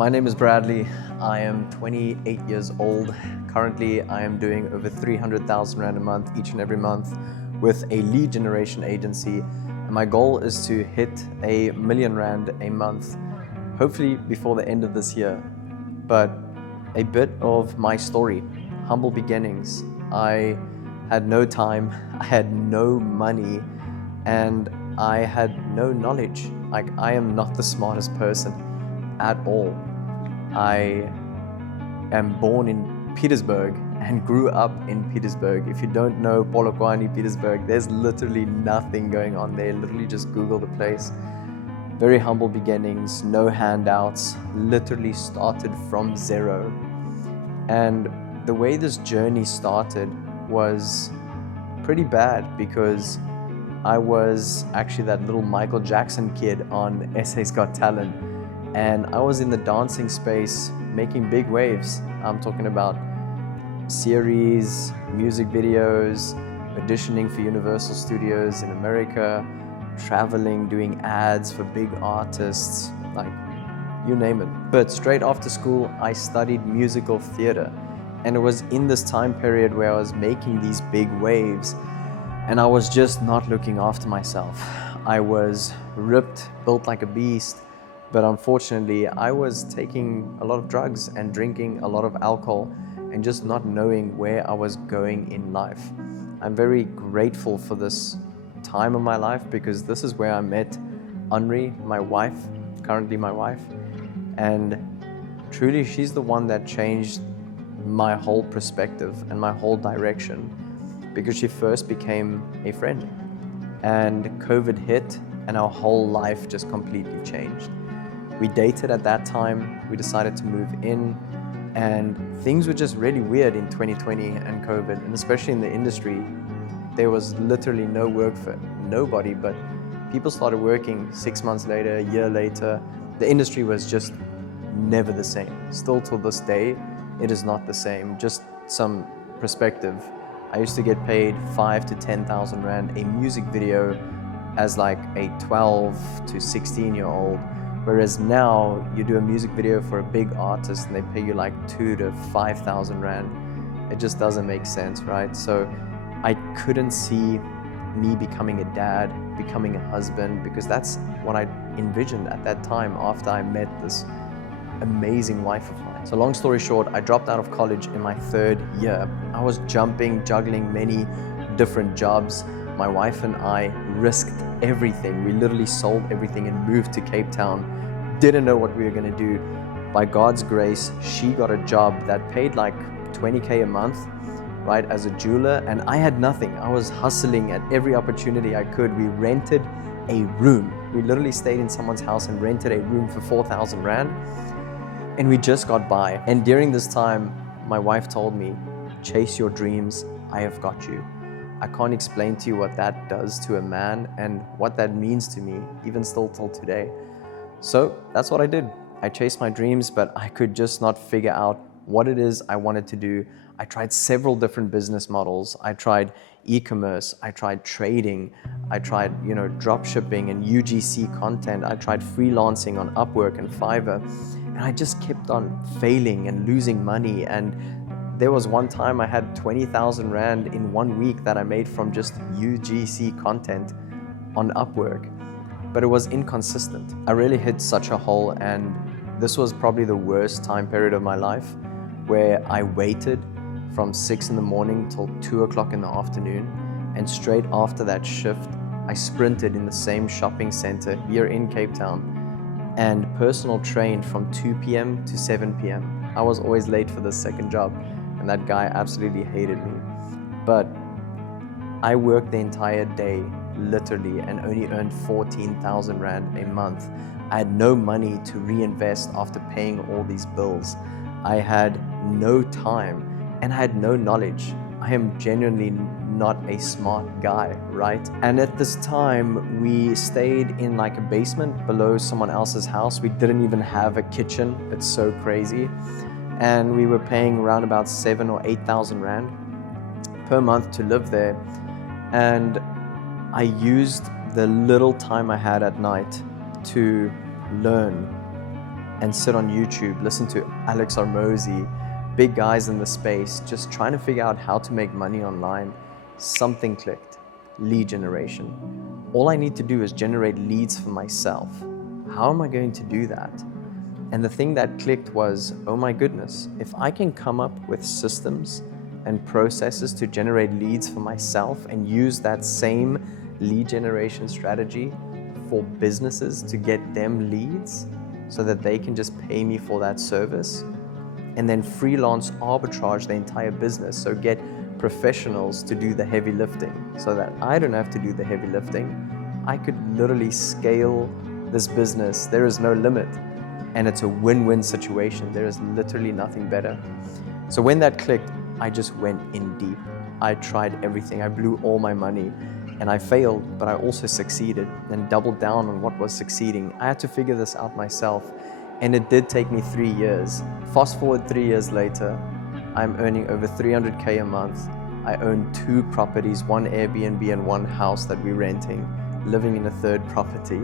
My name is Bradley. I am 28 years old. Currently, I am doing over 300,000 Rand a month each and every month with a lead generation agency. And my goal is to hit R1 million a month, hopefully before the end of this year. But a bit of my story, humble beginnings. I had no time, I had no money, and I had no knowledge. Like, I am not the smartest person at all. I am born in Petersburg and grew up in Petersburg. If you don't know Polokwane, Petersburg, there's literally nothing going on there. Literally just Google the place. Very humble beginnings, no handouts, literally started from zero. And the way this journey started was pretty bad because I was actually that little Michael Jackson kid on SA's Got Talent. And I was in the dancing space making big waves. I'm talking about series, music videos, auditioning for Universal Studios in America, traveling, doing ads for big artists, like you name it. But straight after school, I studied musical theater. And it was in this time period where I was making these big waves and I was just not looking after myself. I was ripped, built like a beast. But unfortunately, I was taking a lot of drugs and drinking a lot of alcohol and just not knowing where I was going in life. I'm very grateful for this time of my life because this is where I met Henri, my wife, currently my wife. And truly, she's the one that changed my whole perspective and my whole direction because she first became a friend. And COVID hit and our whole life just completely changed. We dated at that time, we decided to move in, and things were just really weird in 2020 and COVID, and especially in the industry. There was literally no work for nobody, but people started working 6 months later, a year later. The industry was just never the same. Still till this day, it is not the same. Just some perspective. I used to get paid 5 to 10,000 Rand a music video as like a 12 to 16-year-old. Whereas now you do a music video for a big artist and they pay you like 2 to 5,000 Rand. It just doesn't make sense, right? So I couldn't see me becoming a dad, becoming a husband, because that's what I envisioned at that time after I met this amazing wife of mine. So long story short, I dropped out of college in my 3rd year. I was jumping, juggling many different jobs. My wife and I risked everything. We literally sold everything and moved to Cape Town. Didn't know what we were gonna do. By God's grace, she got a job that paid like 20K a month, right, as a jeweler, and I had nothing. I was hustling at every opportunity I could. We rented a room. We literally stayed in someone's house and rented a room for 4,000 Rand, and we just got by. And during this time, my wife told me, chase your dreams, I have got you. I can't explain to you what that does to a man and what that means to me, even still till today. So that's what I did. I chased my dreams, but I could just not figure out what it is I wanted to do. I tried several different business models. I tried e-commerce, I tried trading, I tried, drop shipping and UGC content. I tried freelancing on Upwork and Fiverr, and I just kept on failing and losing money. And there was one time I had 20,000 Rand in 1 week that I made from just UGC content on Upwork, but it was inconsistent. I really hit such a hole, and this was probably the worst time period of my life where I waited from 6 in the morning till 2 o'clock in the afternoon, and straight after that shift, I sprinted in the same shopping center here in Cape Town and personal trained from 2 p.m. to 7 p.m. I was always late for the second job, and that guy absolutely hated me. But I worked the entire day, literally, and only earned 14,000 Rand a month. I had no money to reinvest after paying all these bills. I had no time, and I had no knowledge. I am genuinely not a smart guy, right? And at this time, we stayed in like a basement below someone else's house. We didn't even have a kitchen. It's so crazy. And we were paying around about 7,000 or 8,000 Rand per month to live there. And I used the little time I had at night to learn and sit on YouTube, listen to Alex Armozy, big guys in the space, just trying to figure out how to make money online, something clicked. Lead generation. All I need to do is generate leads for myself. How am I going to do that? And the thing that clicked was, oh my goodness, if I can come up with systems and processes to generate leads for myself and use that same lead generation strategy for businesses to get them leads so that they can just pay me for that service, and then freelance arbitrage the entire business, so get professionals to do the heavy lifting so that I don't have to do the heavy lifting. I could literally scale this business. There is no limit, and it's a win-win situation. There is literally nothing better. So when that clicked, I just went in deep. I tried everything. I blew all my money, and I failed, but I also succeeded and doubled down on what was succeeding. I had to figure this out myself, and it did take me 3 years. Fast forward 3 years later, I'm earning over 300K a month. I own 2 properties, 1 Airbnb and 1 house that we're renting, living in a 3rd property.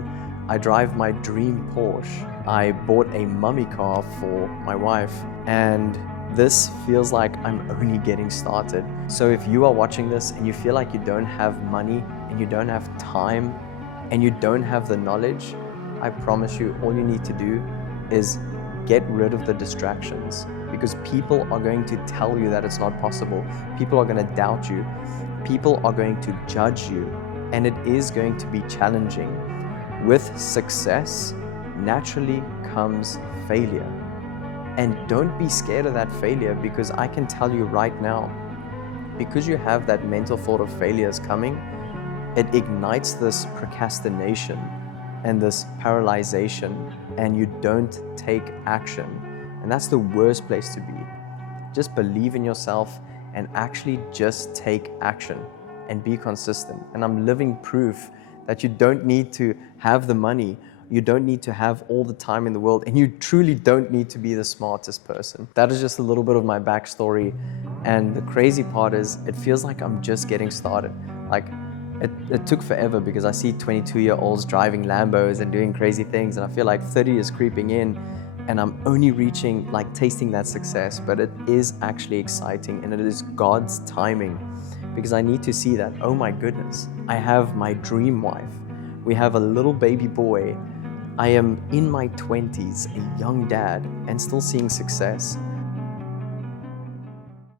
I drive my dream Porsche. I bought a mummy car for my wife, and this feels like I'm only getting started. So if you are watching this and you feel like you don't have money and you don't have time and you don't have the knowledge, I promise you, all you need to do is get rid of the distractions, because people are going to tell you that it's not possible. People are going to doubt you. People are going to judge you, and it is going to be challenging. With success, naturally comes failure. And don't be scared of that failure, because I can tell you right now, because you have that mental thought of failure is coming, it ignites this procrastination and this paralyzation, and you don't take action. And that's the worst place to be. Just believe in yourself and actually just take action and be consistent. And I'm living proof that you don't need to have the money, you don't need to have all the time in the world, and you truly don't need to be the smartest person. That is just a little bit of my backstory. And the crazy part is, it feels like I'm just getting started. Like, it took forever, because I see 22-year-olds driving Lambos and doing crazy things, and I feel like 30 is creeping in, and I'm only reaching, like, tasting that success. But it is actually exciting, and it is God's timing, because I need to see that, oh my goodness, I have my dream wife. We have a little baby boy. I am in my 20s, a young dad, and still seeing success.